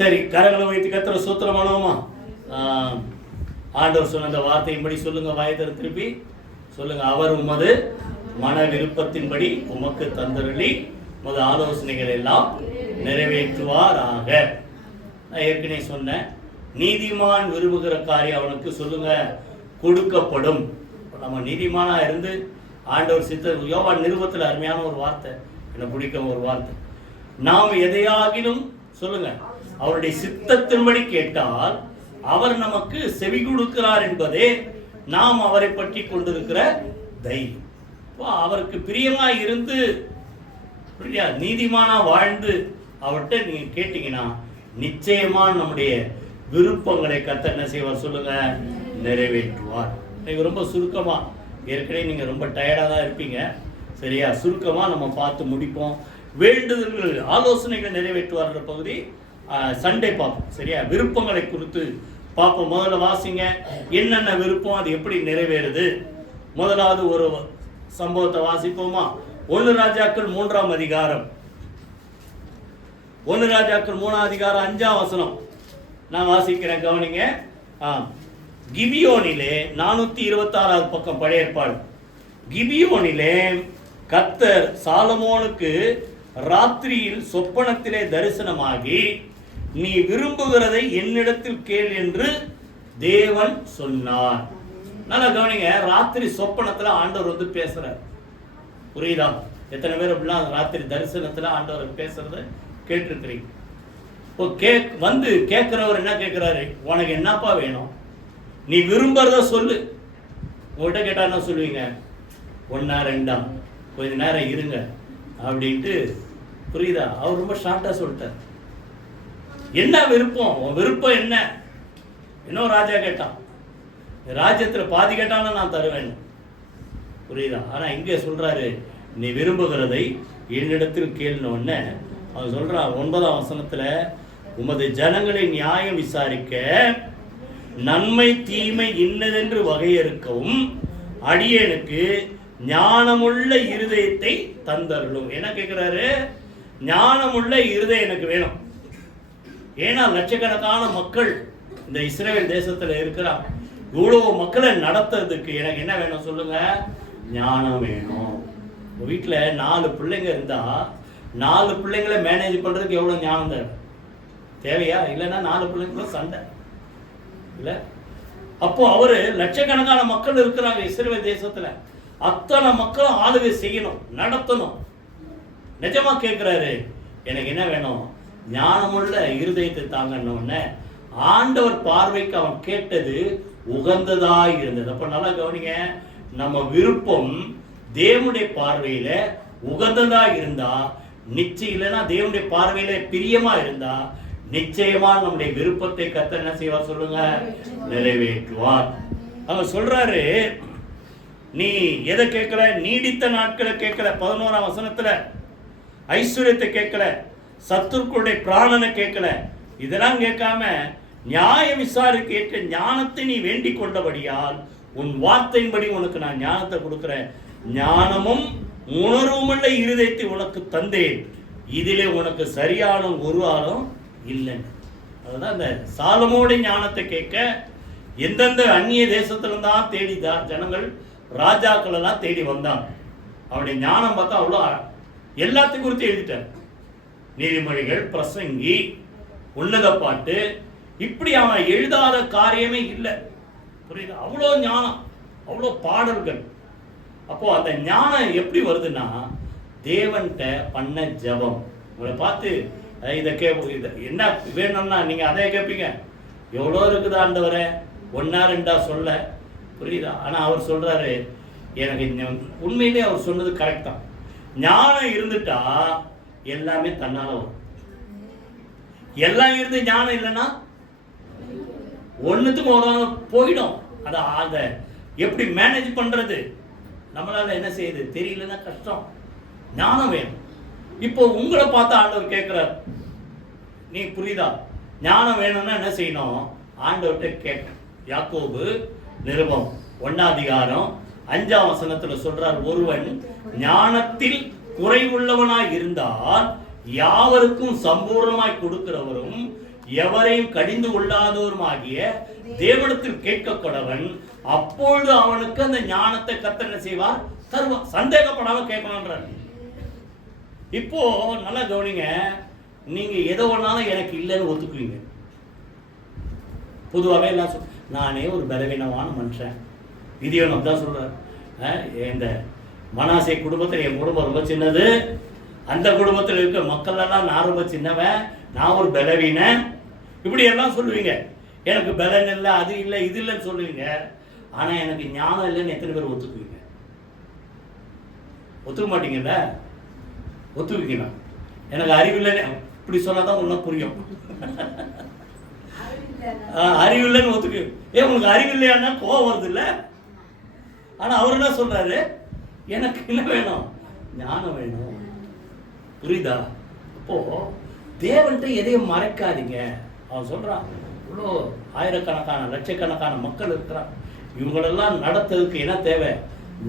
சரி, கரங்களை வைத்து கர்த்தரை ஸ்தோத்திரம் பண்ணுவோமா? ஆண்டவர் சொன்ன அந்த வார்த்தையின்படி சொல்லுங்க, வாயத்தர திருப்பி சொல்லுங்க. அவர் உமது மன விருப்பத்தின்படி உமக்கு தந்தருளி உமது ஆலோசனைகள் எல்லாம் நிறைவேற்றுவாராக. நான் ஏற்கனவே சொன்னேன், நீதிமான் விரும்புகிற காரியம் அவனுக்கு சொல்லுங்க கொடுக்கப்படும். நம்ம நீதிமானா இருந்து ஆண்டவர் சித்தர் யோவான் நிருபத்தில் அருமையான ஒரு வார்த்தை, எனக்கு பிடிக்கும் ஒரு வார்த்தை. நாம் எதையாகிலும் சொல்லுங்க அவருடைய சித்தத்தின்படி கேட்டால் அவர் நமக்கு செவி கொடுக்கிறார் என்பதே நாம் அவரை பற்றி கொண்டிருக்கிற தைரியம். அவருக்கு பிரியமாய் இருந்து நீதிமானா வாழ்ந்து அவர்கிட்ட நீங்க கேட்டீங்கன்னா நிச்சயமா நம்முடைய விருப்பங்களை கர்த்தர் என்ன செய்வார் சொல்லுங்க, நிறைவேற்றுவார். இன்னைக்கு ரொம்ப சுருக்கமா, ஏற்கனவே நீங்க ரொம்ப டயர்டா தான் இருப்பீங்க, சரியா? சுருக்கமா நம்ம பார்த்து முடிப்போம். வேண்டுதல்கள் ஆலோசனைகள் நிறைவேற்றுவார் பகுதி சண்டே பார்ப்போம், சரியா? விருப்பங்களை குறித்து பார்ப்போம். முதல்ல வாசிங்க, என்னென்ன விருப்பம், அது எப்படி நிறைவேறுது. முதலாவது ஒரு சம்பவத்தை வாசிப்போமா? 1 ராஜாக்கள் 3ஆம் அதிகாரம், 1 ராஜாக்கள் 3ஆம் அதிகாரம் 5ஆம் வசனம் நான் வாசிக்கிறேன், கவனிங்க. கிபியோனிலே 426வது பக்கம், பழைய ஏற்பாடு. கிபியோனிலே கர்த்தர் சாலமோனுக்கு ராத்திரியில் சொப்பனத்திலே தரிசனமாகி, நீ விரும்புகிறதை என்னிடத்தில் கேள் என்று தேவன் சொன்னார். நல்லா கவனிங்க, ராத்திரி சொப்பனத்துல ஆண்டவர் வந்து பேசுறார். புரியுதா? எத்தனை பேர் அப்படிலாம் ராத்திரி தரிசனத்துல ஆண்டவர் பேசுறத கேட்டிருக்கிறீங்க? வந்து கேட்கிறவர் என்ன கேட்கிறாரு, உனக்கு என்னப்பா வேணும், நீ விரும்புறத சொல்லு. உங்கள்கிட்ட கேட்டா என்ன சொல்லுவீங்க? 1 2 கொஞ்ச நேரம் இருங்க அப்படின்ட்டு. புரியுதா? அவர் ரொம்ப ஷார்ட்டா சொல்லிட்டார். என்ன விருப்பம், உன் விருப்பம் என்ன? இன்னும் ராஜா கேட்டான், ராஜ்யத்துல பாதி கேட்டாலும் நான் தருவேன். புரியுதா? ஆனா இங்கே சொல்றாரு, நீ விரும்புகிறதை என்னிடத்தில் கேள்னு. அவன் சொல்றான் 9ஆம் வசனத்துல, உமது ஜனங்களை நியாயம் விசாரிக்க, நன்மை தீமை இன்னதென்று வகையறுக்கவும் அடியேனுக்கு ஞானமுள்ள இருதயத்தை தந்தருளும். என்ன கேட்கிறாரு? ஞானமுள்ள இருதயம் எனக்கு வேணும். ஏன்னா லட்சக்கணக்கான மக்கள் இந்த இஸ்ரேல் தேசத்துல இருக்கிறான். இவ்வளவு மக்களை நடத்துறதுக்கு எனக்கு என்ன வேணும் சொல்லுங்க? ஞானம் வேணும். வீட்டுல 4 பிள்ளைங்க இருந்தா 4 பிள்ளைங்களை மேனேஜ் பண்றதுக்கு எவ்வளவு ஞானம் தேவை? தேவையா? இல்லைன்னா 4 பிள்ளைங்களும் சண்டை இல்ல. அப்போ அவரு லட்சக்கணக்கான மக்கள் இருக்கிறாங்க இஸ்ரேல் தேசத்துல, அத்தனை மக்களும் ஆளுகை செய்யணும், நடத்தணும். நிஜமா கேட்கிறாரு, எனக்கு என்ன வேணும்? ஞானமுள்ள இருதயத்தை தாங்கன்னு. ஆண்டவர் பார்வைக்கு அவன் கேட்டது உகந்ததா இருந்தது. அப்ப நல்லா கவனிங்க, நம்ம விருப்பம் தேவனுடைய பார்வையில உகந்ததா இருந்தா நிச்சயம், இல்லைன்னா தேவனுடைய பார்வையில பிரியமா இருந்தா நிச்சயமா நம்முடைய விருப்பத்தை கர்த்தர் என்ன செய்வார் சொல்லுங்க? நிறைவேற்றுவார். அவர் சொல்றாரு, நீ எதை கேட்கல? நீடித்த நாட்களை கேட்கல. 11ஆம் வசனத்துல ஐஸ்வர்யத்தை கேட்கல, சத்துருக்களுடைய பிராணனை கேட்கல. இதெல்லாம் கேட்காம நியாய விசாரிக்க ஏற்ற ஞானத்தை நீ வேண்டிக் கொண்டபடியால் உன் வார்த்தையின்படி உனக்கு நான் ஞானத்தை கொடுக்கிறேன். ஞானமும் உணர்வுமுள்ள இருதயத்தை உனக்கு தந்தேன், இதிலே உனக்கு சரியான ஒரு ஆளும் இல்லை. அதுதான் இந்த சாலமோனுடைய ஞானத்தை கேட்க எந்தெந்த அந்நிய தேசத்துல தான் தேடி ஜனங்கள் ராஜாக்கள் எல்லாம் தேடி வந்தாங்க. அவருடைய ஞானம் பார்த்தா அவ்வளோ எல்லாத்தையும் குறித்து எழுதிட்டார். நீதிமொழிகள், பிரசங்கி, உன்னத பாட்டு, இப்படி அவன் எழுதாத காரியமே இல்லை. புரியுது? அவ்வளோ ஞானம், அவ்வளோ பாடல்கள். அப்போ அந்த ஞானம் எப்படி வருதுன்னா தேவன்கிட்ட பண்ண ஜபம். உங்களை பார்த்து இதை இதை என்ன வேணும்னா நீங்க அதை கேட்பீங்க. எவ்வளோ இருக்குது ஆண்டவரே, 1 2 சொல்ல. புரியுதா? ஆனா அவர் சொல்றாரு, எனக்கு உண்மையிலே அவர் சொன்னது கரெக்ட் தான். ஞானம் இருந்துட்டா எல்லாமே தன்னால வரும். எல்லாம் இருந்து ஞானம் இல்லைன்னா ஒன்னுத்துக்கும் போயிடும். அத எப்படி மேனேஜ் பண்றது நம்மளால என்ன செய்யுது தெரியலன்னா கஷ்டம். ஞானம் வேணும். இப்போ உங்களை பார்த்து ஆண்டவர் கேட்கிறார், நீ புரியுதா? ஞானம் வேணும்னா என்ன செய்யணும்? ஆண்டவர்கிட்ட கேட்க. யாக்கோபு நிருபம் 1ஆம் அதிகாரம் 5ஆம் வசனத்துல சொல்றார், ஒருவன் ஞானத்தில் குறைவுள்ளவனாய் இருந்தால் யாவருக்கும் சம்பூர்ணமாய் கொடுக்கிறவரும் எவரையும் கடிந்து கொள்ளாதவருமாகிய தேவனிடத்தில் கேட்க கடவன், அப்பொழுது அவனுக்கு அந்த ஞானத்தை கர்த்தர் என்ன செய்வார்? தருவார். சந்தேகப்படாம கேட்கணும்ன்றார். இப்போ நல்லா கவனிங்க, நீங்க எதை ஒன்னாலும் எனக்கு இல்லைன்னு ஒத்துக்குவீங்க. பொதுவாகவே எல்லாம் நானே ஒரு பலவீனமான மனுஷன், விதியவன் தான் சொல்றார். இந்த மனாசே குடும்பத்தில் என் குடும்பம் ரொம்ப சின்னது, அந்த குடும்பத்தில் இருக்க மக்கள் எல்லாம் நான் ரொம்ப சின்னவன், நான் ஒரு பலவீனன், இப்படி எல்லாம் சொல்லுவீங்க. எனக்கு பலன் இல்லை, அது இல்லை, இது இல்லைன்னு சொல்லுவீங்க. ஆனா எனக்கு ஞானம் இல்லைன்னு எத்தனை பேர் ஒத்துக்குவீங்க? ஒத்துக்க மாட்டீங்கல்ல? ஒத்துக்குவீங்களா? எனக்கு அறிவில்லைன்னு இப்படி சொன்னாதான் ஒன்றும் புரியும். அறிவில்லைன்னு ஒத்துக்கு. உங்களுக்கு அறிவில்லையான்னா கோவம் வருது இல்லை? ஆனா அவர் என்ன சொல்றாரு? எனக்கு என்ன வேணும்? ஞானம் வேணும். புரியுதா? அப்போ தேவன்கிட்ட எதையும் மறைக்காதீங்க. அவன் சொல்றான், இவ்வளோ ஆயிரக்கணக்கான லட்சக்கணக்கான மக்கள் இருக்கிறான், இவங்களெல்லாம் நடத்துறதுக்கு என்ன தேவை?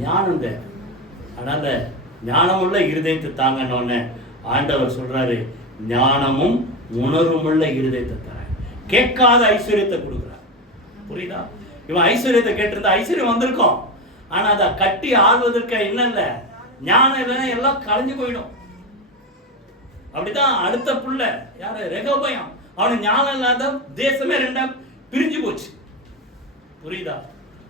ஞானம் தேவை. அதனால ஞானமுள்ள இருதயத்தை தாங்கன்னு ஆண்டவர் சொல்றாரு, ஞானமும் உணர்வுமுள்ள இருதயத்தை தரேன், கேட்காத ஐஸ்வர்யத்தை கொடுக்குறார். புரியுதா? இவன் ஐஸ்வர்யத்தை கேட்டிருந்தா ஐஸ்வர்யம் வந்திருக்கும், ஆனா அதை கட்டி ஆள்வதற்கு என்ன இல்லை? ஞானம் இல்லைன்னா எல்லாம் கலைஞ்சு போயிடும். அப்படிதான் அடுத்த புள்ள யாரு? ரெகோபயம். அவனுக்கு ஞானம் இல்லாத தேசமே ரெண்டா பிரிஞ்சு போச்சு. புரியுதா?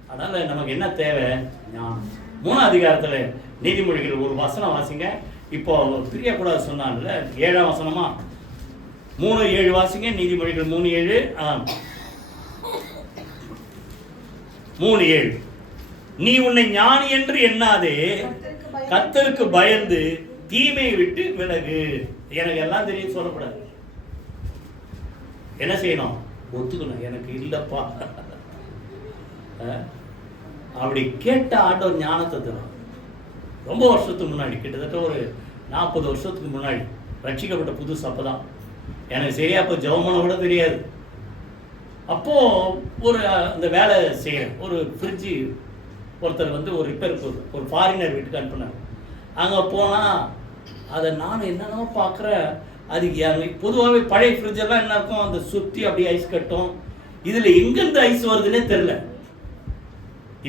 அதனால நமக்கு என்ன தேவை? ஞானம். 3ஆம் அதிகாரத்துல நீதிமொழிகள் ஒரு வசனம் வாசிங்க. இப்போ பிரியக்கூடாது சொன்னான்ல, 7ஆம் வசனமா? 3:7 வாசிங்க. நீதிமொழிகள் 3:7. 3:7. நீ உன்னை ஞானி என்று எண்ணாதே, கர்த்தருக்கு பயந்து தீமையை விட்டு விலகு. எனக்கு எல்லாம் தெரியும் சொல்லக்கூடாது. என்ன செய்யணும்? ஒத்துக்கணும், எனக்கு இல்லப்பா. அப்படி கேட்ட ஆண்டவர் ஞானத்தை தரும். ரொம்ப வருஷத்துக்கு முன்னாடி, கிட்டத்தட்ட ஒரு 40 வருஷத்துக்கு முன்னாடி ரட்சிக்கப்பட்ட புதுசு. அப்பதான் எனக்கு சரியா இப்போ ஜெபம் கூட தெரியாது. அப்போ ஒரு அந்த வேலை செய்ய ஒரு ஃப்ரிட்ஜு ஒருத்தர் வந்து ஒரு ரிப்பேர் ஒரு ஃபாரினர் வீட்டுக்கு அனுப்புனார். அங்கே போனால் அதை நான் என்னென்னோ பார்க்குறேன். அது பொதுவாகவே பழைய ஃப்ரிட்ஜெல்லாம் என்ன இருக்கும்? அந்த சுற்றி அப்படியே ஐஸ் கட்டும். இதில் எங்கேருந்து ஐஸ் வருதுன்னே தெரில.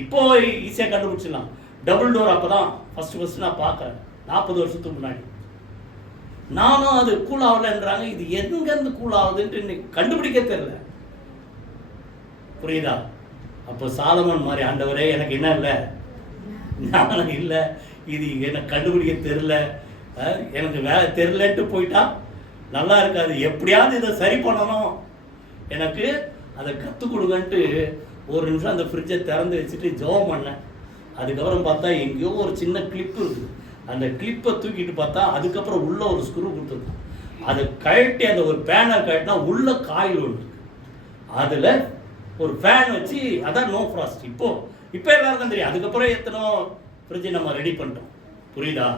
இப்போ ஈஸியாக கண்டுபிடிச்சிடலாம். Double door. அப்போ தான் ஃபஸ்ட்டு நான் பார்க்குறேன், 40 வருஷத்துக்கு முன்னாடி. நானும் அது கூல் ஆகலைன்றாங்க, இது எங்கேருந்து கூல் ஆகுதுன்ட்டு இன்னைக்கு கண்டுபிடிக்க தெரியல. புரியுதா? அப்போ சாலமன் மாதிரி, ஆண்டவரே எனக்கு என்ன இல்லை? ஞானம் இல்லை, இது எனக்கு கண்டுபிடிக்க தெரியல, எனக்கு வேலை தெரிலன்ட்டு போயிட்டா நல்லா இருக்காது, எப்படியாவது இதை சரி பண்ணணும், எனக்கு அதை கற்றுக் கொடுங்கன்ட்டு ஒரு நிமிஷம் அந்த ஃப்ரிட்ஜை திறந்து வச்சுட்டு ஜெபம் பண்ணேன். அதுக்கப்புறம் பார்த்தா எங்கேயோ ஒரு சின்ன கிளிப்பு இருக்குது. அந்த கிளிப்பை தூக்கிட்டு பார்த்தா அதுக்கப்புறம் உள்ள ஒரு ஸ்க்ரூ கொடுத்துருக்கு. அதை கழட்டி அந்த ஒரு பேனை கழட்டினா உள்ள காயில் ஒன்று, அதில் ஒரு ஃபேன் வச்சு, அதான் நோ ஃப்ராஸ்ட். இப்போ எல்லாருக்கும் தெரியும். அதுக்கப்புறம் எத்தனோ ஃப்ரிட்ஜை நம்ம ரெடி பண்ணிட்டோம். புரியுதா?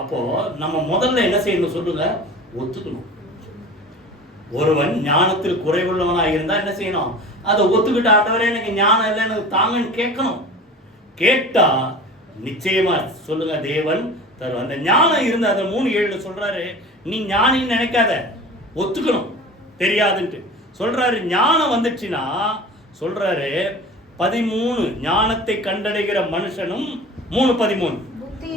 அப்போது நம்ம முதல்ல என்ன செய்யணும் சொல்லுங்க? ஒத்துக்கணும். ஒருவன் ஞானத்தில் குறைவுள்ளவனாக இருந்தால் என்ன செய்யணும்? அதை ஒத்துக்கிட்ட, ஆண்டவரே எனக்கு ஞானம் இல்லை, எனக்கு தாங்கன்னு கேட்கணும். கேட்டா நிச்சயமா சொல்லுங்க தேவன் தருவார். அந்த ஞானம் இருந்து அந்த 3:7 சொல்றாரு, நீ ஞானின்னு நினைக்காத, ஒத்துக்கணும் தெரியாதுன்ட்டு சொல்றாரு. ஞானம் வந்துச்சுன்னா சொல்றாரு 13, ஞானத்தை கண்டடைகிற மனுஷனும் 3:13,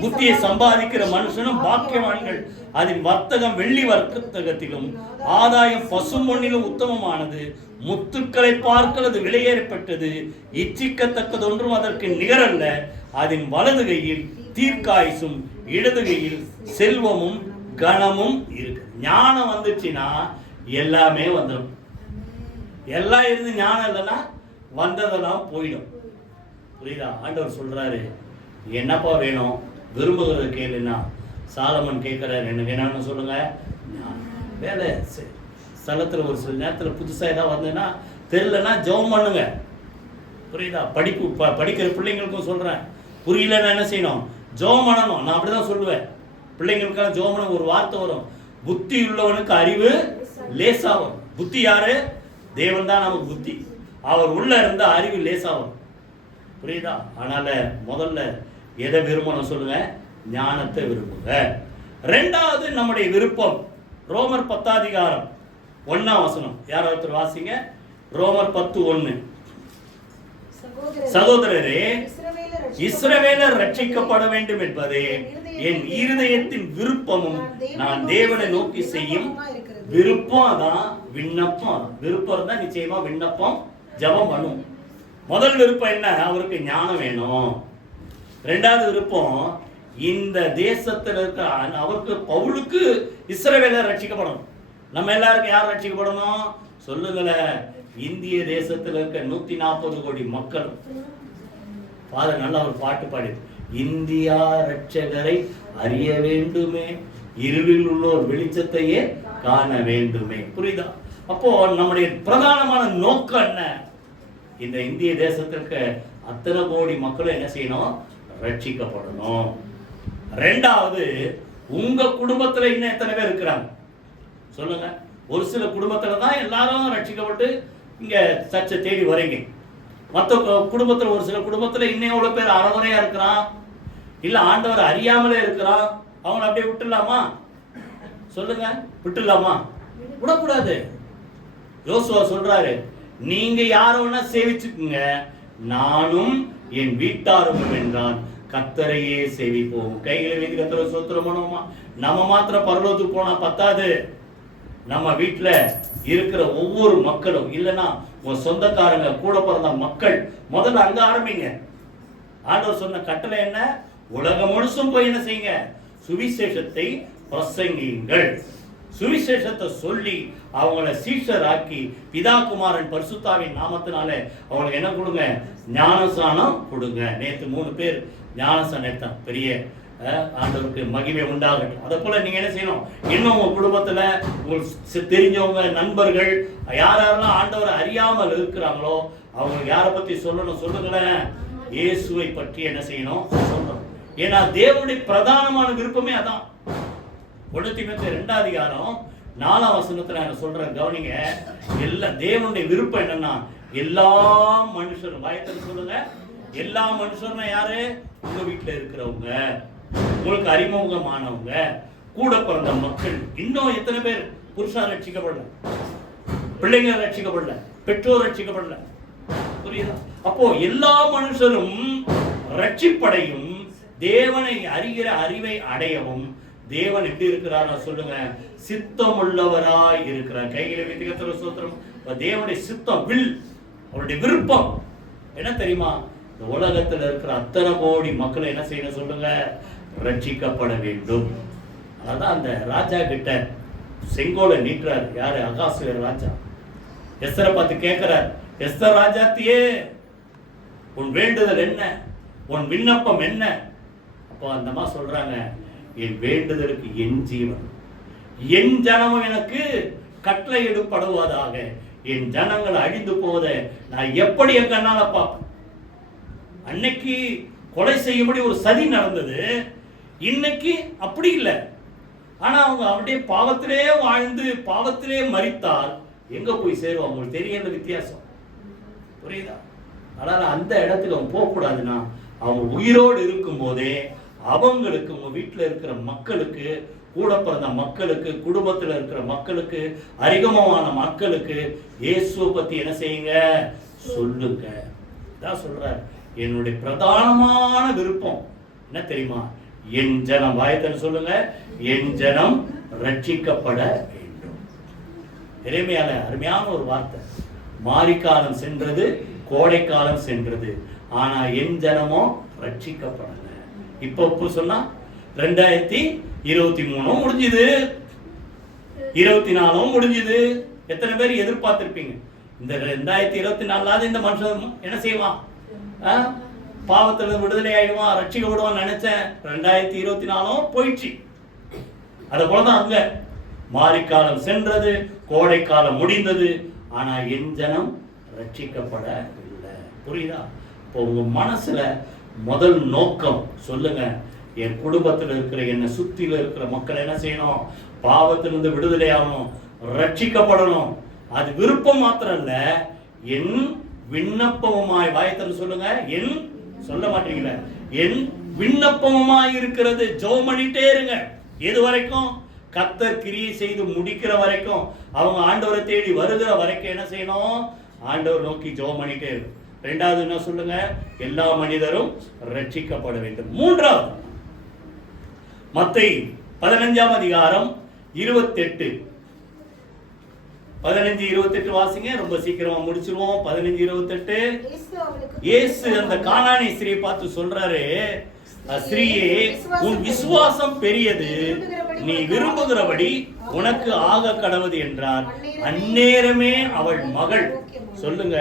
புத்தியை சம்பாதிக்கிற மனுஷனும் பாக்கியவான்கள், அதன் வர்த்தகம் வெள்ளி வர்த்தகத்திலும் ஆதாயம் பசும்பொன்னிலும் உத்தமமானது, முத்துக்களை பார்க்கிறது விலையேறப்பட்டது, இச்சிக்கத்தக்கதொன்றும் அதற்கு நிகரல்ல, அதன் வலது கையில் தீர்க்காயுசும் இடது கையில் செல்வமும் கனமும் இருக்கு. ஞானம் வந்துச்சுன்னா எல்லாமே வந்துடும். எல்லாம் இருந்து ஞானம் இல்லைன்னா வந்ததெல்லாம் போயிடும். புரியுதா? ஆண்டவர் சொல்றாரு, என்னப்பா வேணும்? விரும்புகிறத கேளுன்னா சாலமன் கேட்கிறாரு, எனக்கு என்னன்னு சொல்லுங்க. வேலை ஸ்தலத்தில் ஒரு சில நேரத்தில் புதுசாக ஏதாவது வந்ததுன்னா தெரியலன்னா ஜெபம் பண்ணுங்க. புரியுதா? படிக்கிற பிள்ளைங்களுக்கும் சொல்கிறேன், புரியலன்னா என்ன செய்யணும்? ஜெபம் பண்ணணும். நான் அப்படி தான் சொல்லுவேன் பிள்ளைங்களுக்கெல்லாம். ஜெபம் பண்ண ஒரு வார்த்தை வரும், புத்தி உள்ளவனுக்கு அறிவு லேசாகும். புத்தி யாரு? தேவன் தான் நமக்கு புத்தி. அவர் உள்ள இருந்த அறிவு லேசாகும். புரியுதா? அதனால முதல்ல எதை விரும்பணும் சொல்லுங்க? ஞானத்தை விரும்புங்க. ரெண்டாவது நம்முடைய விருப்பம். ரோமர் 10 அதிகாரம் 1ஆம் வசனம். யாராவது வாசிங்க. ரோமர் 10:1. சகோதரரே, இஸ்ரவேலர் ரட்சிக்கப்பட வேண்டும் என்பதே என் இருதயத்தின் விருப்பமும் நான் தேவனை நோக்கி செய்யும் விருப்பம் தான். விண்ணப்பம், விருப்பம் தான் நிச்சயமா விண்ணப்பம், ஜெபம் பண்ணும். முதல் விருப்பம் என்ன? அவருக்கு ஞானம் வேணும். ரெண்டாவது விருப்பம், இந்த தேசத்தில் இருக்க அவருக்கு பவுலுக்கு இஸ்ரவேலர் ரட்சிக்கப்படணும். நம்ம எல்லாருக்கும் யார் ரட்சிக்கப்படணும் சொல்லுங்களேன்? இந்திய தேசத்தில் இருக்க 140 கோடி மக்கள். ஃபாதர் நல்லா ஒரு பாட்டு பாடி, இந்தியா ரட்சகரை அறிய வேண்டுமே, இருளில் உள்ளோர் வெளிச்சத்தையே காண வேண்டுமே. புரியுதா? அப்போ நம்முடைய பிரதானமான நோக்கம் என்ன? இந்த இந்திய தேசத்திற்கு அத்தனை கோடி மக்களும் என்ன செய்யணும்? ரட்சிக்கப்படணும். ரெண்டாவது, உங்க குடும்பத்துல இன்னும் எத்தனை பேர் இருக்கிறாங்க சொல்லுங்க. ஒரு சில குடும்பத்துல தான் எல்லாரும் ரட்சிக்கப்பட்டு இங்க சர்ச்சை தேடி வரீங்க. மற்ற குடும்பத்துல, ஒரு சில குடும்பத்துல இன்னும் எவ்வளவு பேர் அறகுறையா இருக்கிறான், இல்ல ஆண்டவர் அறியாமலே இருக்கிறான். அவங்களை அப்படியே விட்டுலாமா சொல்லுங்க? விட்டுலாமா? விடக்கூடாது. யோசுவா சொல்றாரு, நீங்க யாரோன்னா சேவிச்சுக்குங்க, நானும் என் வீட்டாரும் என்றான் கர்த்தரையே சேவிப்போம். கைகளை வைத்து கர்த்தரை ஸ்தோத்திரம் பண்ணுவோமா? நம்ம மாத்திரம் பரலோகத்துக்கு போனா பத்தாது. நம்ம வீட்டுல இருக்கிற ஒவ்வொரு மக்களும், இல்லைன்னா உங்க சொந்தக்காரங்க, கூட பிறந்த மக்கள், முதல்ல அங்க ஆரம்பிங்க. ஆண்டவர் சொன்ன கட்டளை என்ன? உலகம் முழுசும் போய் என்ன செய்யுங்க? சுவிசேஷத்தை பிரசங்கியுங்கள். சுவிசேஷத்தை சொல்லி அவங்கள சீஷராக்கி பிதா குமாரன் பரிசுத்தாவின் நாமத்தினால அவங்களுக்கு என்ன கொடுங்க? ஞானஸ்நானம் கொடுங்க. நேற்று 3 பேர் ஞானஸ்நானம் எடுத்தாங்க. பெரிய ஆண்டவருக்கு மகிமை உண்டாகட்டும். அதை போல நீங்க என்ன செய்யணும்? இன்னும் உங்க குடும்பத்துல உங்களுக்கு தெரிஞ்சவங்க, நண்பர்கள், யாரெல்லாம் ஆண்டவரை அறியாமல் இருக்கிறாங்களோ அவங்க யாரை பத்தி சொல்லணும் சொல்லுங்களேன்? இயேசுவை பற்றி என்ன செய்யணும்? சொல்லணும். ஏன்னா தேவனுடைய பிரதானமான விருப்பமே அதான். 1 தீமோத்தேயு 2ஆம் அதிகாரம் 4ஆம் வசனத்துல நான் சொல்றேன், கவனிங்க. எல்லா தேவனுடைய விருப்பம் என்னன்னா, எல்லா மனுஷரும், பயத்தில் சொல்லுங்க, எல்லா மனுஷரும் யாரு? உங்க வீட்டுல இருக்கிறவங்க, உங்களுக்கு அறிமுகமானவங்க, கூட பிறந்த மக்கள். இன்னும் எத்தனை பேர் புருஷன் ரட்சிக்கப்படல, பிள்ளைங்க ரட்சிக்கப்படல, பெற்றோர் ரட்சிக்கப்படல? புரியுதா? அப்போ எல்லா மனுஷரும் ரட்சிப்படையும் தேவனை அறிகிற அறிவை அடையவும் தேவன் எப்படி இருக்கிறார் சொல்லுங்க? சித்தம் உள்ளவராய் இருக்கிறார். கைகளை வைத்து கர்த்தரை ஸ்தோத்திரம். தேவனுடைய சித்தம், வில், அவருடைய விருப்பம் என்ன தெரியுமா? இந்த உலகத்தில் இருக்கிற அத்தனை கோடி மக்களை என்ன செய்யணும் சொல்லுங்க? ரட்சிக்கப்பட வேண்டும். அதான் அந்த ராஜா கிட்ட செங்கோலை நீட்டுறார். யாரு? அகாசுவேர் ராஜா. எஸ்தரை பார்த்து கேட்கிறார், எஸ்தர் ராஜாத்தியே, உன் வேண்டுதல் என்ன? உன் விண்ணப்பம் என்ன? அப்போ அந்த அம்மா சொல்றாங்க, என் வேண்டுதலுக்கு என் ஜீவன், என் ஜனமும் எனக்கு கட்டளையிடப்படுவதாக. என் ஜனங்கள் அழிந்து போவதை நான் எப்படி என் கண்ணால பார்ப்பேன்? அன்னைக்கு கொலை செய்யும்படி ஒரு சதி நடந்தது, இன்னைக்கு அப்படி இல்லை. ஆனா அவங்க அப்படியே பாவத்திலே வாழ்ந்து பாவத்திலே மரித்தால் எங்க போய் சேருவோம்? அவங்களுக்கு தெரியல வித்தியாசம். புரியுதா? அதனால அந்த இடத்துக்கு அவங்க போகக்கூடாதுன்னா, அவங்க உயிரோடு இருக்கும் போதே அவங்களுக்கு, உங்க வீட்டில் இருக்கிற மக்களுக்கு, கூட பிறந்த மக்களுக்கு, குடும்பத்தில் இருக்கிற மக்களுக்கு, அறிமுகமான மக்களுக்கு இயேசுவை பத்தி என்ன செய்யுங்க? சொல்லுங்க. தான் சொல்றார், என்னுடைய பிரதானமான விருப்பம் என்ன தெரியுமா? என் ஜனம், வாயத்தன்னு சொல்லுங்க, என் ஜனம் ரட்சிக்கப்பட வேண்டும். எளிமையான அருமையான ஒரு வார்த்தை. மாரிக்காலம் சென்றது, கோடைக்காலம் சென்றது, ஆனா என் ஜனமோ ரட்சிக்கப்படல. இப்ப சொன்னா 2023 முடிஞ்சுது, 24 முடிஞ்சுது. எத்தனை பேர் எதிர்பார்த்திருப்பீங்க இந்த 2024 இந்த மனுஷன் என்ன செய்வான்? பாவத்துல விடுதலை ஆயிடுவான், ரட்சிக்கப்படுவான் நினைச்சேன். 2024 போயிடுச்சு. அத போலதான் அங்க மாரிக்காலம் சென்றது, கோடைக்காலம் முடிந்தது, ஆனா என் ஜனம் ரட்சிக்கப்படவில்லை. புரியுதா? இப்போ உங்க மனசுல முதல் நோக்கம் சொல்லுங்க, என் குடும்பத்தில் இருக்கிற, என்னை சுத்தில இருக்கிற மக்கள் என்ன செய்யணும்? பாவத்திலிருந்து விடுதலை ஆகணும், ரட்சிக்கப்படணும். அது விருப்பம் மாத்திரம் இல்ல, என் விண்ணப்பமாய். வாயத்தன்னு சொல்லுங்க, என் சொல்ல மாட்டீங்களா? என் விண்ணப்பமாய் இருக்கிறது. ஜெபம் பண்ணிட்டே இருங்க. எது வரைக்கும்? கர்த்தர் கிரியை செய்து முடிக்கிற வரைக்கும், அவங்க ஆண்டவரை தேடி வருகிற வரைக்கும் என்ன செய்யணும்? ஆண்டவர் நோக்கி ஜெபம் பண்ணிட்டே இருக்கும். ரெண்டாவது என்ன சொல்லுங்க? எல்லா மனிதரும் ரட்சிக்கப்பட வேண்டும். மூன்றாவது மத்தேயு 15ஆம் அதிகாரம் 28 15-28 வாசிங்க, ரொம்ப சீக்கிரமா முடிச்சிருவோம். 15-28. இயேசு அந்த கானானி ஸ்திரியை பார்த்து சொல்றாரு, ஸ்திரீயே, உன் விசுவாசம் பெரியது, நீ விரும்புகிறபடி உனக்கு ஆக கடவுது என்றார். அந்நேரமே அவள் மகள் சொல்லுங்க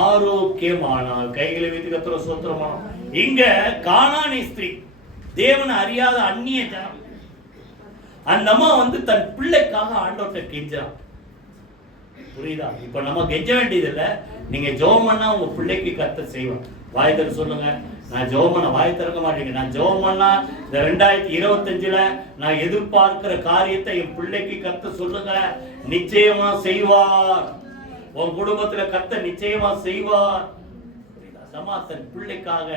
ஆரோக்கியமானாள். கைகளை வைத்து கர்த்தரை ஸ்தோத்திரமானோம். இங்க கானானி ஸ்திரீ, தேவனை அறியாத அந்நிய ஜனம், அந்த அம்மா தன் பிள்ளைக்காக ஆண்டவர்கிட்ட கெஞ்சான். புரியுதா? இப்ப நம்ம கெஞ்ச வேண்டியது இல்ல. நீங்க ஜெபம் பண்ணா உங்க பிள்ளைக்கு கர்த்தர் செய்வார். வாய் திறந்து சொல்லுங்க, நான் ஜெபம் பண்ண. வாய் திறக்க மாட்டீங்க. நான் ஜெபம் பண்ணா இந்த 2025ல நான் எதிர்பார்க்கிற காரியத்தை என் பிள்ளைக்கு கர்த்தர் சொல்லுங்க, நிச்சயமா செய்வார். உன் குடும்பத்துல கர்த்தர் நிச்சயமா செய்வார். தன் பிள்ளைக்காக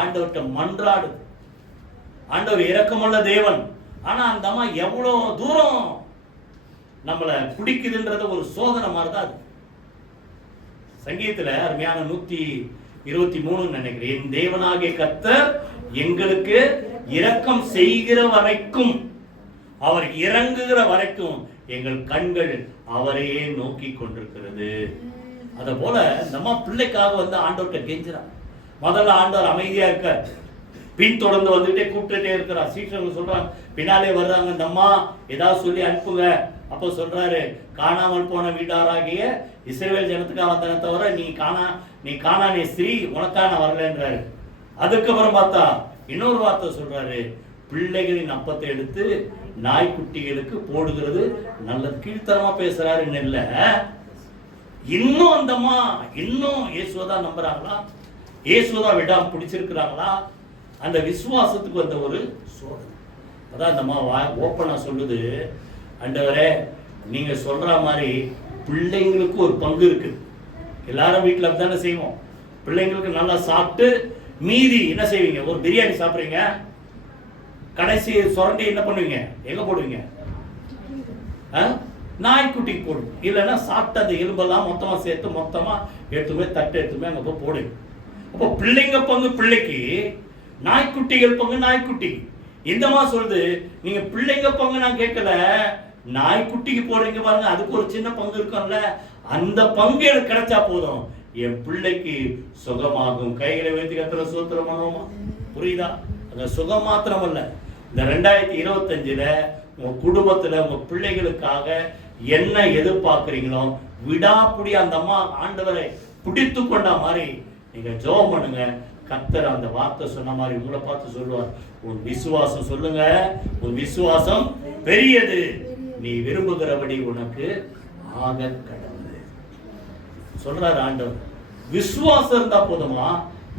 ஆண்டவர்கிட்ட மன்றாடு. ஆண்டவர் இரக்கமுள்ள தேவன். ஆனா அந்த அம்மா எவ்வளவு தூரம் நம்மளை பிடிக்குதுன்றது ஒரு சோதனை மாதிரி தான் அது. சங்கீதத்துல அருமையான 123 நினைக்கிறேன், என் தேவனாகிய கர்த்தர் எங்களுக்கு இரக்கம் செய்கிற வரைக்கும், அவர் இறங்குகிற வரைக்கும் எங்கள் கண்கள் அவரையே நோக்கி கொண்டிருக்கிறது. அத போல நம்ம பிள்ளைக்காக ஆண்டவர்கிட்ட கெஞ்சுறான். முதல்ல ஆண்டவர் அமைதியா இருக்க, பின் தொடர்ந்து வந்துட்டே கூப்பிட்டுட்டே இருக்கிறார். சீக்கிரம் சொல்றாங்க, பின்னாலே வர்றாங்க, இந்த அம்மா ஏதாவது சொல்லி அனுப்புங்க. அப்போ சொல்றாரு, காணாமல் போன வீட்டாராகிய இஸ்ரவேல் ஜனத்துக்காக வந்தன தவிர நீ காணானே ஸ்திரீ உனக்கான வரலன்றாரு. அதுக்கப்புறம் பார்த்தா இன்னொரு வார்த்தை சொல்றாரு, பிள்ளைகளின் அப்பத்தை எடுத்து நாய்க்குட்டிகளுக்கு போடுகிறது நல்ல. கீழ்த்தரமா பேசுறாரு. இல்ல, இன்னும் அந்தம்மா இன்னும் இயேசுவதான் நம்புறாங்களா? இயேசுவதான் விடாம பிடிச்சிருக்கிறாங்களா? அந்த விசுவாசத்துக்கு வந்த ஒரு சோதனை. அதான் அந்த அம்மா ஓப்பனா சொல்லுது, ஆண்டவரே நீங்க சொல்ற மாதிரி பிள்ளைங்களுக்கு ஒரு பங்கு இருக்கு. எல்லாரும் வீட்டுல தானே செய்வோம். பிள்ளைங்களுக்கு நல்லா சாப்பிட்டு மீதி என்ன செய்வீங்க? ஒரு பிரியாணி சாப்பிடுறீங்க, கடைசி சுரண்டி என்ன பண்ணுவீங்க? எங்க போடுவீங்க? நாய்க்குட்டிக்கு போடுங்க. இல்லைன்னா சாப்பிட்டு அந்த எலும்பெல்லாம் மொத்தமா சேர்த்து மொத்தமா எடுத்துமே தட்டு எடுத்துமே அங்க போய் போடுங்க. அப்போ பிள்ளைங்க பங்கு பிள்ளைக்கு, நாய்க்குட்டிகள் பங்கு நாய்க்குட்டி. இந்தமா சொல்லுது, நீங்க பிள்ளைங்க பங்கு நான் கேட்கல, நாய்க்குட்டிக்கு போடுறீங்க பாருங்க, அதுக்கு ஒரு சின்ன பங்கு இருக்கும்ல, அந்த பங்கு எனக்கு கிடைச்சா போதும், என் பிள்ளைக்கு சுகமாகும். கைகளை வைத்து கர்த்தரை ஸ்தோத்திரமானோமா? புரியுதா? அந்த சுகம் மாத்திரம் அல்ல, இந்த 2025ல உங்க குடும்பத்துல உங்க பிள்ளைகளுக்காக என்ன எதிர்பார்க்கிறீங்களோ விடாப்புடி அந்த அம்மா ஆண்டவரை பிடித்து கொண்ட மாதிரி நீங்க ஜெபம் பண்ணுங்க. கர்த்தர் அந்த வார்த்தை சொன்ன மாதிரி உங்களை பார்த்து சொல்லுவார், உன் விசுவாசம் சொல்லுங்க, உன் விசுவாசம் பெரியது, நீ விரும்புகிறபடி உனக்கு ஆக கடவுள் சொல்றாரு ஆண்டவர். விசுவாசம் இருந்தா போதுமா?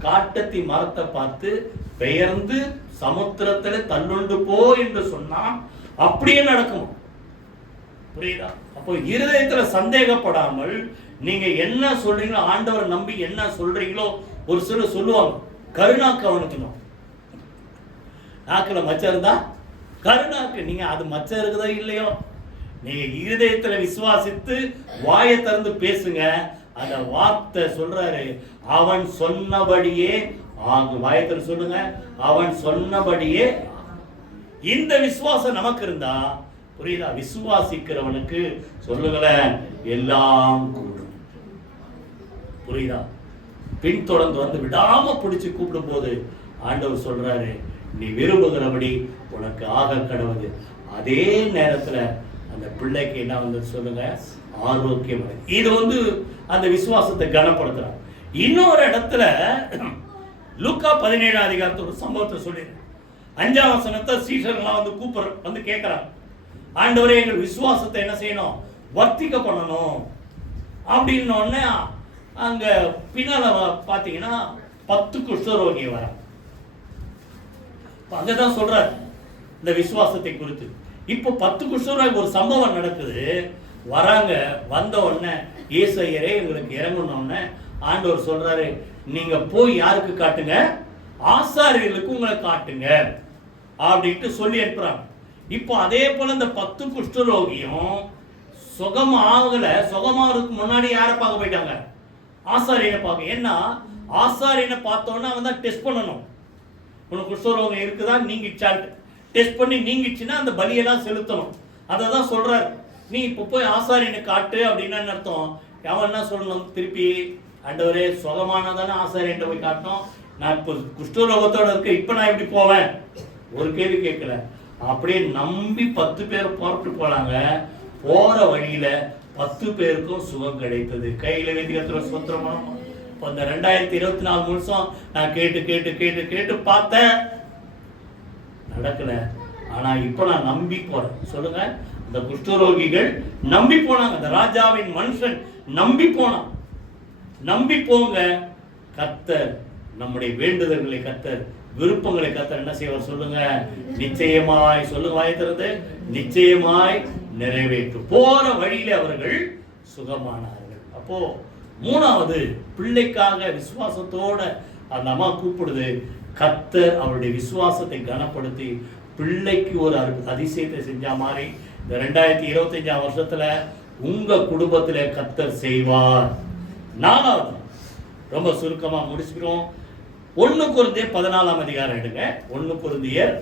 காட்டத்தி மரத்தை பார்த்து பெயர்ந்து சமுத்திரத்துல தள்ளுண்டு போ என்று சொன்னா அப்படியே நடக்கும். புரியுதா? அப்போ இருதயத்துல சந்தேகப்படாமல் நீங்க என்ன சொல்றீங்களோ, ஆண்டவரை நம்பி என்ன சொல்றீங்களோ, ஒரு சிலர் சொல்லுவாங்க கருணாக்கு அவனுக்கணும், நாக்குல மச்சம் இருந்தா கருணாக்கு. நீங்க அது மச்சம் இருக்குதோ இல்லையோ, நீங்க இருதயத்துல விசுவாசித்து வாயை திறந்து பேசுங்க. அந்த வார்த்தை சொல்றாரு, அவன் சொன்னபடியே ஆகும். வாயத்தில் சொல்லுங்க, அவன் சொன்னபடியே. இந்த விசுவாசம் நமக்கு இருந்தா, புரியுதா? விசுவாசிக்கிறவனுக்கு சொல்லுங்களேன் எல்லாம் கூடும். புரியுதா? பின்தொடர்ந்து விடாம பிடிச்சு கூப்பிடும் போது ஆண்டவர் சொல்றாரு, நீ விரும்புகிறபடி உனக்கு ஆக கடவுது. அதே நேரத்துல அந்த பிள்ளைக்கு என்ன சொல்லுங்க, ஆரோக்கியம். இது அந்த விசுவாசத்தை கனப்படுத்துறார். இன்னொரு இடத்துல லூக்கா 17ஆம் அதிகாரத்துல ஒரு சம்பவத்தை சொல்லி 5ஆம் வசனத்தை சீஷர்கள்லாம் கூப்பிடுற கேட்கிறாங்க, ஆண்டவரே எங்கள் விசுவாசத்தை என்ன செய்யணும்? வர்த்திக்க பண்ணணும் அப்படின்னு. அங்க பின்னால பாத்தீங்கன்னா 10 குஷ்டரோகி வர. அங்கதான் சொல்றாரு இந்த விசுவாசத்தை குறித்து. இப்போ 10 குஷ்டரோகி ஒரு சம்பவம் நடக்குது. வராங்க, வந்த உடனே ஏசையரே எங்களுக்கு இறங்கணும்னு ஆண்டவர் சொல்றாரு, நீங்க போய் யாருக்கு காட்டுங்க? ஆசாரியர்களுக்கு உங்களை காட்டுங்க அப்படின்ட்டு சொல்லி அனுப்புறாங்க. இப்போ அதே போல இந்த 10 குஷ்டரோகியும் சுகமாகிறதுக்கு முன்னாடி யாரை பார்க்க போயிட்டாங்க? ஆசாரியனை பார்க்க. ஏன்னா ஆசாரியனை பார்த்தோன்னா அவன் தான் டெஸ்ட் பண்ணணும். உனக்கு குஷ்டரோகம் இருக்குதா, நீங்கிச்சான்ட்டு டெஸ்ட் பண்ணி நீங்கிச்சுன்னா அந்த பலியெல்லாம் செலுத்தணும். அதை தான் சொல்றாரு. நீ இப்போ போய் ஆசாரியனை காட்டு அப்படின்னா அர்த்தம். அவன் என்ன சொல்லணும்? திருப்பி ஆண்டவரே சுகமானதானே ஆசாரியன்ட்ட போய் காட்டணும். நான் இப்போ குஷ்டரோகத்தோட இருக்க, இப்போ நான் எப்படி போவேன்? ஒரு கேள்வி கேட்கல. அப்படியே நம்பி 10 பேர் புறப்பட்டு போனாங்க. போற வழியில 10 பேருக்கும் சுகம் கிடைத்தது. கையில வேதிகத்துல சுத்திரமான இந்த 2024 முழுசும் நான் கேட்டு கேட்டு கேட்டு கேட்டு பார்த்தேன், நடக்கல. ஆனா இப்ப நான் நம்பி போறேன். சொல்லுங்க, அந்த குஷ்டரோகிகள் நம்பி போனாங்க. அந்த ராஜாவின் மனுஷன் நம்பி போனான். நம்பி போங்க. கர்த்தர் நம்முடைய வேண்டுதல்களை, கர்த்தர் விருப்பங்களை கர்த்தர் என்ன செய்வார்? சொல்லுங்க, நிச்சயமாய். சொல்லுங்க, வாய்த்திறது நிச்சயமாய் நிறைவேற்றும். போற வழியில அவர்கள் சுகமானார்கள். அப்போ 3வது, பிள்ளைக்காக விசுவாசத்தோட அந்த அம்மா கூப்பிடுது. கர்த்தர் அவருடைய விசுவாசத்தை கனப்படுத்தி பிள்ளைக்கு ஒரு அதிசயத்தை செஞ்ச மாதிரி இந்த 2025 வருஷத்துல உங்க குடும்பத்துல கர்த்தர் செய்வார். 4வது, ரொம்ப சுருக்கமா முடிச்சுக்கிறோம். 1 கொரிந்தியர் 14ஆம் அதிகாரம் எடுங்க. 1 கொரிந்தியர்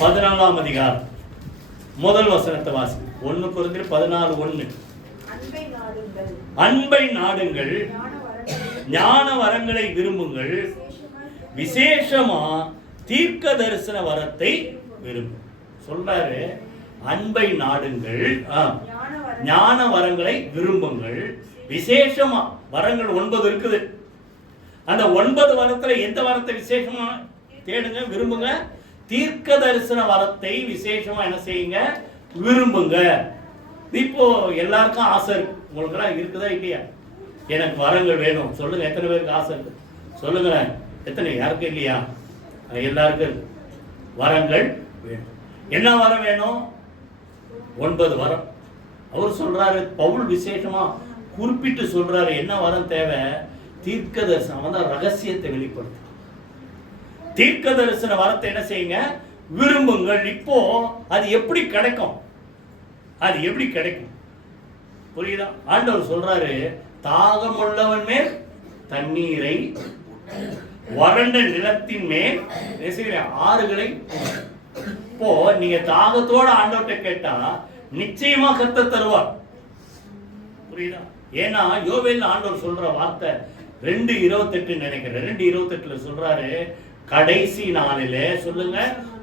14ஆம் அதிகாரம் முதல் வசனத்தை வாசி. 1 கொரிந்தியர் 14:1. அன்பை நாடுங்கள், ஞான வரங்களை விரும்புங்கள், விசேஷமா தீர்க்க தரிசன வரத்தை விரும்பும். சொல்றாரு, அன்பை நாடுங்கள், ஞான வரங்களை விரும்புங்கள், விசேஷமா. வரங்கள் 9 இருக்குது. அந்த 9 வரத்துல எந்த வரத்தை விசேஷமா தேடுங்க, விரும்புங்க? தீர்க்க தரிசன வரத்தை விசேஷமா என்ன செய்யுங்க? விரும்புங்க. இப்போ எல்லாருக்கும் ஆசை இருக்கு. உங்களுக்கெல்லாம் இருக்குதா இல்லையா? எனக்கு வரங்கள் வேணும். சொல்லுங்க, எத்தனை பேருக்கு ஆசை இருக்கு? சொல்லுங்க, எத்தனை? யாருக்கும் இல்லையா? எல்லாருக்கும் வரங்கள் வேணும். என்ன வரம் வேணும்? 9 வரம். அவர் சொல்றாரு, பவுல் விசேஷமா குறிப்பிட்டு சொல்றாரு, என்ன வரம் தேவை? தீர்க்க தரிசனம். தான் ரகசியத்தை வெளிப்படுத்தும். தீர்க்க தரிசன வரத்தை என்ன செய்யுங்க? விரும்புங்கள். இப்போ அது எப்படி கிடைக்கும்? அது எப்படி கிடைக்கும்? புரியுதா? ஆண்டவர் சொல்றாரு, தாகம் உள்ளவன் மேல் தண்ணீரை, வறண்ட நிலத்தின் மேல் ஆறுகளை. இப்போ நீங்க தாகத்தோட ஆண்டவர்கிட்ட கேட்டா நிச்சயமா கர்த்தர் தருவார். புரியுதா? ஏன்னா யோவேல் ஆண்டவர் சொல்ற வார்த்தை 2:28 நினைக்கிறேன். 2:28 சொல்றாரு, கடைசி நாளிலே சொல்லுங்க,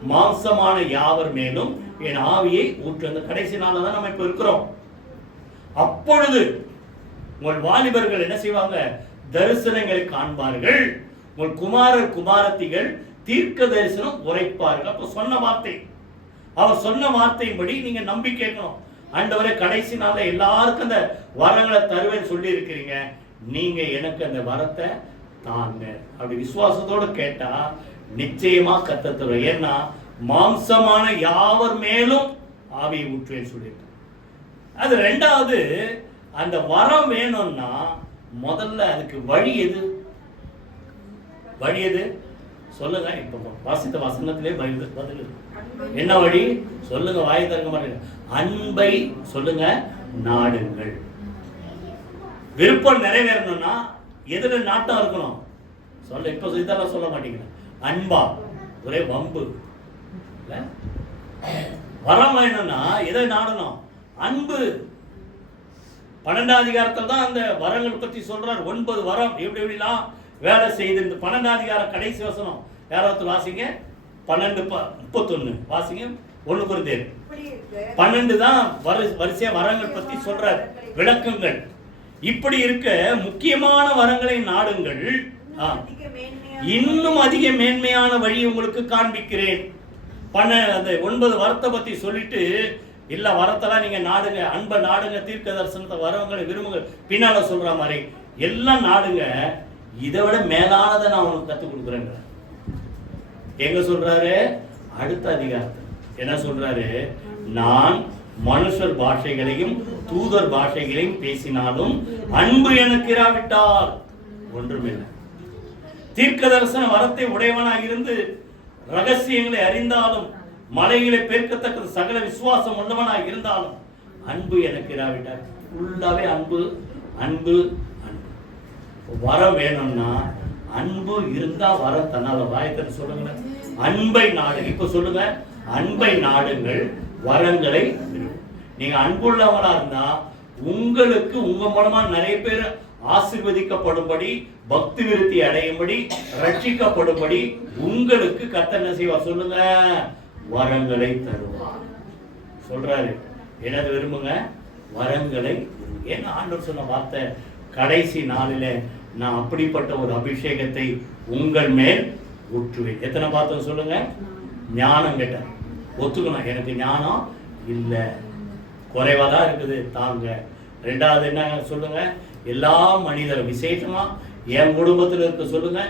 மாம்சமான யாவர் மேலும் என் ஆவியை ஊற்று. அந்த கடைசி நாளில் தான் நம்ம இப்ப இருக்கிறோம். அப்பொழுது உங்கள் வாலிபர்கள் என்ன செய்வாங்க? தரிசனங்களை காண்பார்கள். உங்கள் குமாரர் குமாரத்திகள் தீர்க்க தரிசனம் உரைப்பார்கள். அப்ப சொன்ன வார்த்தை, அவர் சொன்ன வார்த்தையின்படி நீங்க நம்பி கேட்கணும். ஆண்டவரே, கடைசி நாள்ல எல்லாருக்கும் அந்த வரங்களை தருவேன்னு சொல்லி இருக்கிறீங்க, நீங்க எனக்கு அந்த வரத்தை தாங்க. அப்படி விசுவாசத்தோடு கேட்டா நிச்சயமா கர்த்தர் தருவார். ஏன்னா மாம்சமான யாவர் மேலும் ஆவியை ஊற்றுவேன்னு சொல்லியிருக்க. அது 2வது. அந்த வரம் வேணும்னா முதல்ல அதுக்கு வழி எது? வழி எது? சொல்லுங்க. இப்ப வாசித்த வசனத்திலே பதில் என்ன வழி? சொல்லுங்க, வாயை திறக்க மாட்டேங்க. அன்பை சொல்லுங்க, நாடுங்கள். விருப்பம் நிறைவேறணும்னா எதுல நாட்டம் இருக்கணும்? சொல்ல. இப்ப இதெல்லாம் சொல்ல மாட்டீங்க. அன்பா? ஒரே வம்பு. வரம் வேணும்னா எதை நாடணும்? அன்பு. 12ஆம் அதிகாரத்தில் தான் அந்த வரங்கள் பற்றி சொல்றார். 9 வரம் எப்படி எப்படிலாம் வேலை செய்து. இந்த 12ஆம் அதிகாரம் கடைசி வசனம் யாராவது வாசிங்க. 12:31 வாசிங்க. 1 கொரிந்தியர் 12 தான் வரிசையா வரங்கள் பற்றி சொல்றார், விளக்கங்கள். இப்படி இருக்க முக்கியமான வரங்களை நாடுங்கள், இன்னும் அதிக மேன்மையான வழி உங்களுக்கு காண்பிக்கிறேன். அந்த 9 வரத்தை பத்தி சொல்லிட்டு, இல்ல வரத்தெல்லாம் நீங்க நாடுங்க, அன்பை நாடுங்க, தீர்க்க தரிசனத்தை வரவங்களை விரும்புங்க, பின்னால சொல்ற மாதிரி எல்லாம் நாடுங்க. இதை விட மேலானதை நான் உங்களுக்கு கற்றுக் கொடுக்குறேன். எங்க சொல்றாரு? அடுத்த அதிகாரத்தில் என்ன சொல்றாரு? நான் மனுஷர் பாஷைகளையும் தூதர் பாஷைகளையும் பேசினாலும் அன்பு எனக்கு இராவிட்டால் ஒன்றுமில்லை. தீர்க்க தரிசன வரத்தை உடையவனாக இருந்து ரகசியங்களை அறிந்தாலும் மலைகளை பெருக்கத்தக்க சகல விசுவாசம் உள்ளவனாக இருந்தாலும் அன்பு எனக்கு இராவிட்டார். ஃபுல்லாவே அன்பு அன்பு அன்பு. வரம் வேணும்னா அன்பு இருந்தா வரம் தன்னால. வாயத்தை சொல்லுங்க, அன்பை நாடு. இப்ப சொல்லுங்க, அன்பை நாடுங்கள் வரங்களை. நீங்க அன்புள்ளவனா இருந்தா உங்களுக்கு உங்க மூலமா நிறைய பேர் ஆசீர்வதிக்கப்படும்படி, பக்தி விருத்தி அடையும்படி, ரட்சிக்கப்படும்படி உங்களுக்கு கர்த்தர் என்ன செய்வார் சொல்லுங்க? வரங்களை தருவார். சொல்றாரு, என்னது விரும்புங்க? வரங்களை. ஏன்னா ஆண்டவர் சொன்ன வார்த்தை, கடைசி நாளில நான் அப்படிப்பட்ட ஒரு அபிஷேகத்தை உங்கள் மேல் ஊற்றுவேன். எத்தனை பார்த்தோம் சொல்லுங்க? ஞானம் கேட்ட ஒத்துக்கணும், எனக்கு ஞானம் இல்லை, குறைவாதான் இருக்குது தாங்க. ரெண்டாவது என்ன சொல்லுங்க? எல்லா மனிதரும் விசேஷமா என் குடும்பத்தில் இருக்க சொல்லுங்க,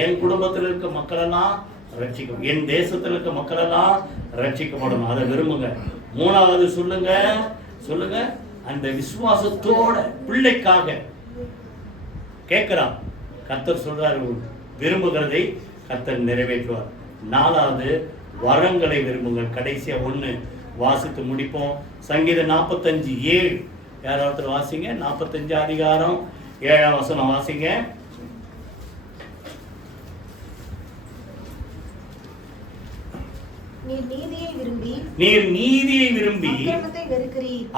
என் குடும்பத்தில் இருக்க மக்களெல்லாம் ரட்சிக்கும், என் தேசத்தில் இருக்க மக்களெல்லாம் ரட்சிக்கப்படும். அதை விரும்புங்க. மூணாவது சொல்லுங்க சொல்லுங்க, அந்த விசுவாசத்தோட பிள்ளைக்காக கேட்கிறான். கர்த்தர் சொல்றாரு, விரும்புகிறதை கர்த்தர் நிறைவேற்றுவார். நாலாவது வரங்களை விரும்புங்கள். கடைசியா ஒண்ணு வாசித்து முடிப்போம். சங்கீதம் 45:7 யாராவது வாசிங்க. 45 அதிகாரம் 7ஆம் வசனம் வாசிங்க. நீர் நீதியை விரும்பி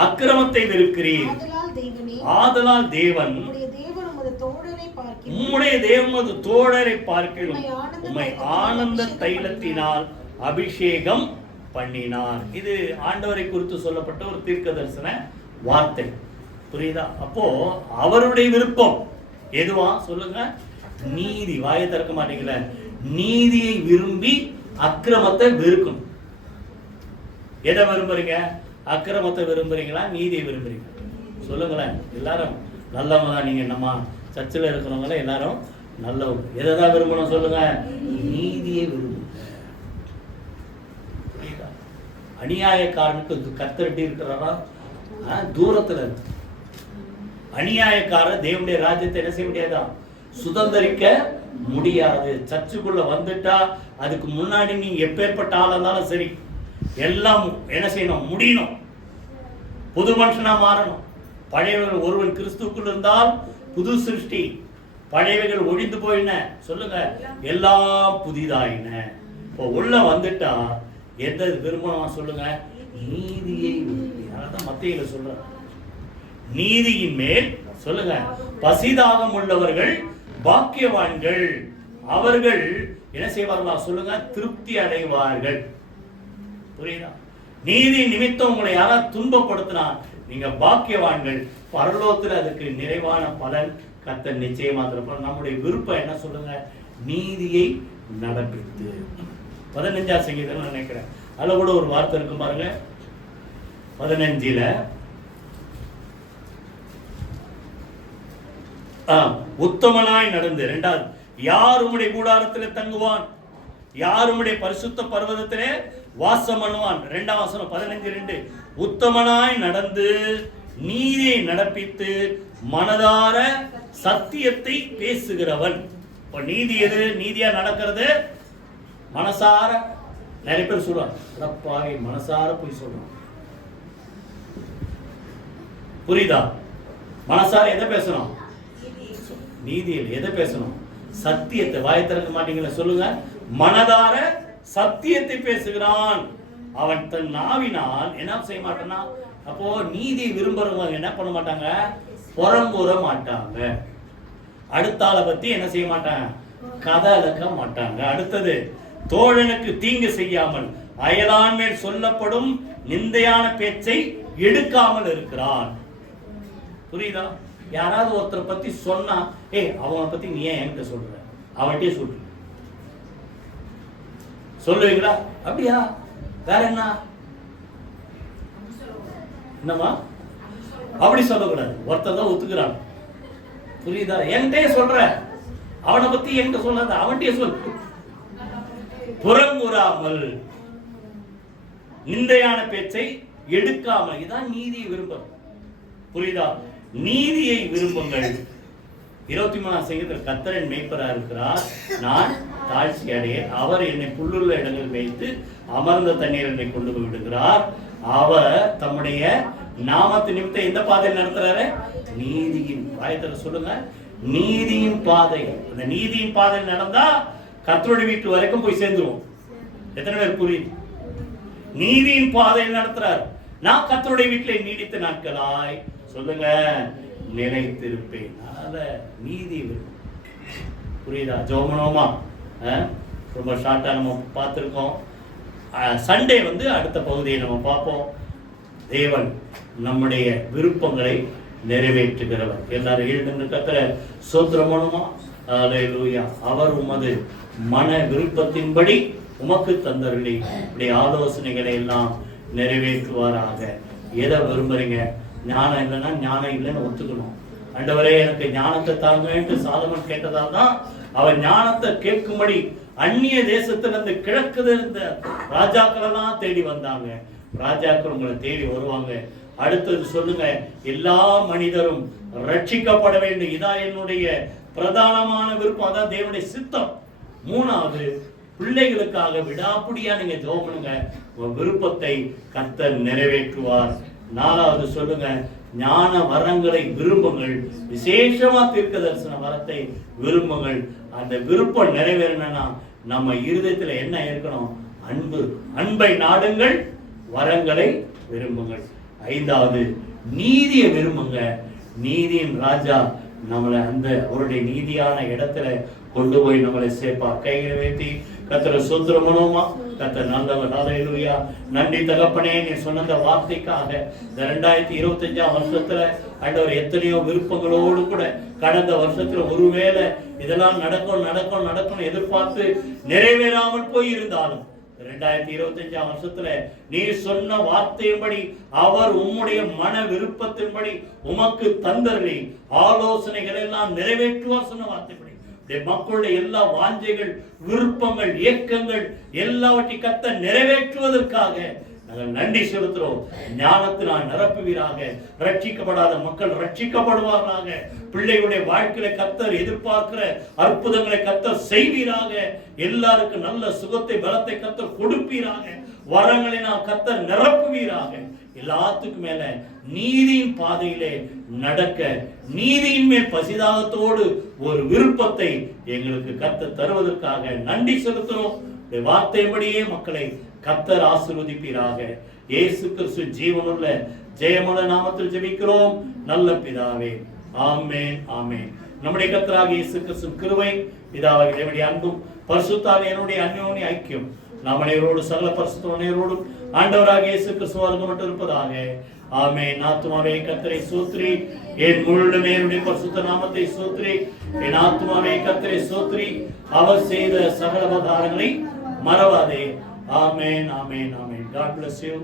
அக்கிரமத்தை வெறுக்கிறீர். ஆதலால் தேவன் உம்முடைய தேவனது தோழரை பார்க்கிலும் உம்மை ஆனந்த தைலத்தினால் அபிஷேகம் பண்ணினார். இது ஆண்டவரை குறித்து சொல்லப்பட்ட ஒரு தீர்க்க தரிசன வார்த்தை. புரியுதா? அப்போ அவருடைய விருப்பம் எதுவா சொல்லுங்க? நீதி. வாயை திறக்க மாட்டீங்களா? நீதியை விரும்பி அக்கிரமத்தை வெறுக்கும். எதை விரும்புறீங்க? அக்கிரமத்தை விரும்புறீங்களா, நீதியை விரும்புறீங்க? சொல்லுங்களேன். எல்லாரும் நல்லவங்க தான். நீங்க நம்ம சர்ச்சில் இருக்கிறவங்கள எல்லாரும் நல்லவங்க. எதை தான் விரும்பணும் சொல்லுங்க? நீதியை விரும்புங்க. அநியாயக்காரனுக்கு கத்தரட்டி இருக்கிறாரா? தூரத்துல இருக்கு. அநியாயக்காரர் தேவனுடைய ராஜ்யத்தை என்ன செய்ய முடியாதா? சுதந்திரிக்க முடியாது. சர்ச்சுக்குள்ள வந்துட்டா அதுக்கு முன்னாடி நீங்க எப்பேற்பட்ட ஆளா இருந்தாலும் சரி, எல்லாம் என்ன செய்யணும்? முடியணும். புது மனுஷனா மாறணும். பழையவர்கள் ஒருவன் கிறிஸ்துவுக்குள் இருந்தால் புது சிருஷ்டி, பழையவைகள் ஒழிந்து போயின சொல்லுங்க, எல்லாம் புதிதாயின. இப்போ உள்ள வந்துட்டா எந்த விரும்பணும் சொல்லுங்க? நீதியை. அதான் மத்தேயுல சொல்ற, நீதியின் மேல் சொல்லுங்க பசிதாகம் உள்ளவர்கள் பாக்கியவான்கள், அவர்கள் என்ன செய்வார்களா சொல்லுங்க? திருப்தி அடைவார்கள். புரியுதா? நீதி நிமித்தம் உங்களை யாராவது துன்பப்படுத்தினா நீங்க பாக்கியவான்கள், பரலோகத்தில் அதுக்கு நிறைவான பலன் கர்த்தர் நிச்சயமா தருவார். நம்முடைய விருப்பம் என்ன சொல்லுங்க? நீதியை நடப்பித்து. 15ஆம் சங்கீதம் நினைக்கிறேன், அதுல கூட ஒரு வார்த்தை இருக்கு பாருங்க. 15ல உத்தமனாய் நடந்து. இரண்டாவது, யார் உம்முடைய கூடாரத்திலே தங்குவான்? யார் உம்முடைய பரிசுத்த பர்வதத்திலே வாசம் பண்ணுவான்? 2ஆம் வசனம் 15:2. உத்தமனாய் நடந்து நீதியை நடப்பித்து மனதார சத்தியத்தை பேசுகிறவன். இப்ப நீதி எது? நீதியா நடக்கிறது மனசார. நிறைய பேர் சொல்றாங்க, மனசார போய் சொல்றான். புரியுதா? மனசார எதை பேசணும்? நீதியில் எதை பேசணும்? சத்தியத்தை. வாயை திறக்க மாட்டீங்களா சொல்லுங்க? மனதார சத்தியத்தை பேசுகிறான். அவன் தன் நாவினால் என்ன செய்ய மாட்டானா? அப்போ நீதியை விரும்புறவங்க என்ன பண்ண மாட்டாங்க? புறம்புற மாட்டாங்க. அடுத்த ஆளை பத்தி என்ன செய்ய மாட்டாங்க? கதை அளக்க மாட்டாங்க. அடுத்தது, தோழனுக்கு தீங்கு செய்யாமல் அயலான் மேல் சொல்லப்படும் நிந்தையான பேச்சை எடுக்காமல் இருக்கிறான். புரியுதா? யாராவது ஒருத்தரை பத்தி சொன்னா, அவனை பத்தி நீ ஏன் என்கிட்ட சொல்ற? அவன்கிட்டயே சொல்லு. சொல்லுவீங்களா? அப்படியா? வேற என்ன? என்னமா? அப்படி சொல்லக்கூடாது. ஒருத்தர் தான் ஒத்துக்கிறான். புரியுதா? என்கிட்டயே சொல்ற, அவனை பத்தி என்கிட்ட சொல்லாத, அவன்கிட்டயே சொல்லு. புறங்குறாமல் நிந்தையான பேச்சை எடுக்காமல். இதான் நீதியை விரும்பும். புரியுதா? நீதியை விரும்புங்கள். 23ஆம் சங்கீதத்தில் கர்த்தர் என் மேய்ப்பராக இருக்கிறார், நான் தாழ்ச்சி அடைய. அவர் என்னை புல்லுள்ள இடங்கள் வைத்து அமர்ந்த தண்ணீரை கொண்டு போய் விடுகிறார். அவர் தம்முடைய நாமத்து நிமித்தம் எந்த பாதையில் நடத்துறாரு? நீதியின் பாயத்துல சொல்லுங்க, நீதியின் பாதை. அந்த நீதியின் பாதையில் நடந்தா கர்த்தருடைய வீட்டு வரைக்கும் போய் சேர்ந்துருவோம். எத்தனை பேர் புரியுது? நீதியின் பாதையில் நடத்துறார். நான் கர்த்தருடைய வீட்டில் நீடித்த நாட்களாய் சொல்லுங்க நிலைத்திருப்பேன். நீதி புரியுதா? ஜோமனோமா ரொம்ப ஷார்ட்டா நம்ம பார்த்துருக்கோம். சண்டே அடுத்த பகுதியை நம்ம பார்ப்போம். தேவன் நம்முடைய விருப்பங்களை நிறைவேற்றுகிறவர். எல்லாரும் எழுந்து கர்த்தரை ஸ்தோத்திரம் பண்ணுமா? அல்லேலூயா. அவர் உமது மன விருப்பத்தின்படி உமக்கு தந்தருளி இப்படி ஆலோசனைகளை எல்லாம் நிறைவேற்றுவாராக. எதை விரும்புறீங்க? ஞானம் இல்லைன்னா ஞானம் இல்லைன்னு ஒத்துக்கணும். ஆண்டவரே எனக்கு ஞானத்தை தாங்கன்ட்டு சாலமன் கேட்டதால் தான் அவன் ஞானத்தை கேட்கும்படி அந்நிய தேசத்திலிருந்து கிழக்குல இருந்த ராஜாக்கள் எல்லாம் தேடி வந்தாங்க. ராஜாக்கள் உங்களை தேடி வருவாங்க. அடுத்தது சொல்லுங்க, எல்லா மனிதரும் ரட்சிக்கப்பட வேண்டும். இதான் என்னுடைய பிரதானமான விருப்பம். அதான் தேவனுடைய சித்தம். மூணாவது, பிள்ளைகளுக்காக விடாப்பிடியா நீங்க ஜெபம் பண்ணுங்க, உங்க விருப்பத்தை கர்த்தர் நிறைவேற்றுவார். நாலாவது சொல்லுங்க, ஞான வரங்களை விரும்புங்கள். விசேஷமா தீர்க்க தரிசன வரத்தை விரும்புங்கள். அந்த விருப்பம் நிறைவேறணும்னா நம்ம இருதயத்துல என்ன இருக்கணும்? அன்பு. அன்பை நாடுங்கள், வரங்களை விரும்புங்கள். ஐந்தாவது, நீதியை விரும்புங்க. நீதியின் ராஜா நம்மளை அந்த அவருடைய நீதியான இடத்துல கொண்டு போய் நம்மளை சேர்ப்பார். கைகளை வைத்தி கர்த்தரை ஸ்தோத்திரம் பண்ணுவோமா? கர்த்தர் நல்லவர். ஹல்லேலூயா. நன்றி தகப்பனே, நீ சொன்ன வார்த்தைக்காக. இந்த 2025 வருஷத்துல ஆண்டவர் எத்தனையோ விருப்பங்களோடு கூட கடந்த வருஷத்துல ஒருவேளை இதெல்லாம் நடக்கும் நடக்கும் நடக்கும் எதிர்பார்த்து நிறைவேறாமல் போய் இருந்தாலும் 2025 வருஷத்துல நீ சொன்ன வார்த்தையின்படி அவர் உம்முடைய மன விருப்பத்தின்படி உமக்கு தந்தருளி ஆலோசனைகள் எல்லாம் நிறைவேற்றுவார். சொன்ன வார்த்தைப்படி மக்களுடைய எல்லா வாஞ்சைகள், விருப்பங்கள், இயக்கங்கள் எல்லாவற்றை கர்த்தர் நிறைவேற்றுவதற்காக நாங்கள் நன்றி செலுத்துறோம். ஞானத்தினால் நிரப்புவீராக. ரட்சிக்கப்படாத மக்கள் ரட்சிக்கப்படுவார்களாக. பிள்ளைகளுடைய வாழ்க்கையில கர்த்தர் எதிர்பார்க்கிற அற்புதங்களை கர்த்தர் செய்வீராக. எல்லாருக்கும் நல்ல சுகத்தை பலத்தை கர்த்தர் கொடுப்பீராக. வரங்களை நாம் கர்த்தர் நிரப்புவீராக. எல்லாத்துக்கும் மேல நீதியின் பாதையிலே நடக்க, நீதியின் மேல் பசிதாகத்தோடு ஒரு விருப்பத்தை எங்களுக்கு கர்த்தர் தருவதற்காக நன்றி செலுத்துறோம். வார்த்தைப்படியே மக்களை கர்த்தர் ஆசீர்வதிப்பீராக. இயேசு கிறிஸ்து ஜீவனுள்ள ஜெயமுள்ள நாமத்தில் ஜெபிக்கிறோம் நல்ல பிதாவே. ஆமென், ஆமென். நம்முடைய கர்த்தராகிய இயேசு கிறிஸ்து கிருபை, பிதாவாகிய தேவனுடைய அன்பும் பரிசுத்த ஆவியானவருடைய அந்யோன்ய ஐக்கியம் நாம் அனைவரோடு சகல பரிசுத்த அனைவரோடும் ஆண்டவராகிய இயேசு கிறிஸ்துவாக மட்டும் இருப்பதாக. ஆமென். ஆத்துமாவே கர்த்தரை ஸ்தோத்திரி, என் முழுமே அவருடைய பரிசுத்த நாமத்தை ஸ்தோத்திரி. என் ஆத்துமாவே கர்த்தரை ஸ்தோத்திரி, அவர் செய்த சகல உபகாரங்களை மறவாதே. ஆமென், ஆமென், ஆமென். God bless you.